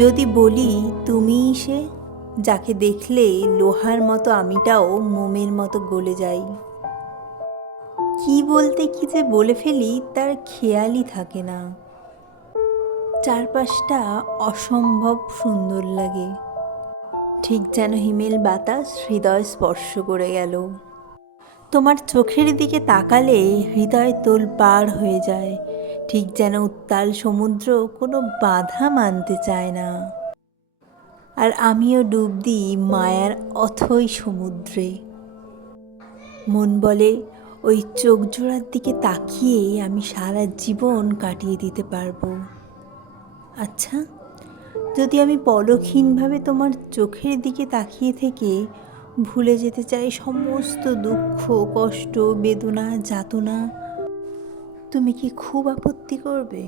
যদি বলি তুমিই সে, যাকে দেখলে লোহার মতো আমিটাও মোমের মতো গলে যাই। কি বলতে কি যে বলে ফেলি তার খেয়ালই থাকে না। চারপাশটা অসম্ভব সুন্দর লাগে, ঠিক যেন হিমেল বাতাস হৃদয় স্পর্শ করে গেল। তোমার চোখের দিকে তাকালে হৃদয় তোলপাড় হয়ে যায়, ঠিক যেন উত্তাল সমুদ্র কোনো বাধা মানতে চায় না। আর আমিও ডুব দিই মায়ার অথই সমুদ্রে। মন বলে ওই চোখ জোড়ার দিকে তাকিয়ে আমি সারা জীবন কাটিয়ে দিতে পারবো। আচ্ছা, যদি আমি পলকহীনভাবে তোমার চোখের দিকে তাকিয়ে থেকে ভুলে যেতে চাই সমস্ত দুঃখ, কষ্ট, বেদনা, যাতনা, তুমি কি খুব আপত্তি করবে?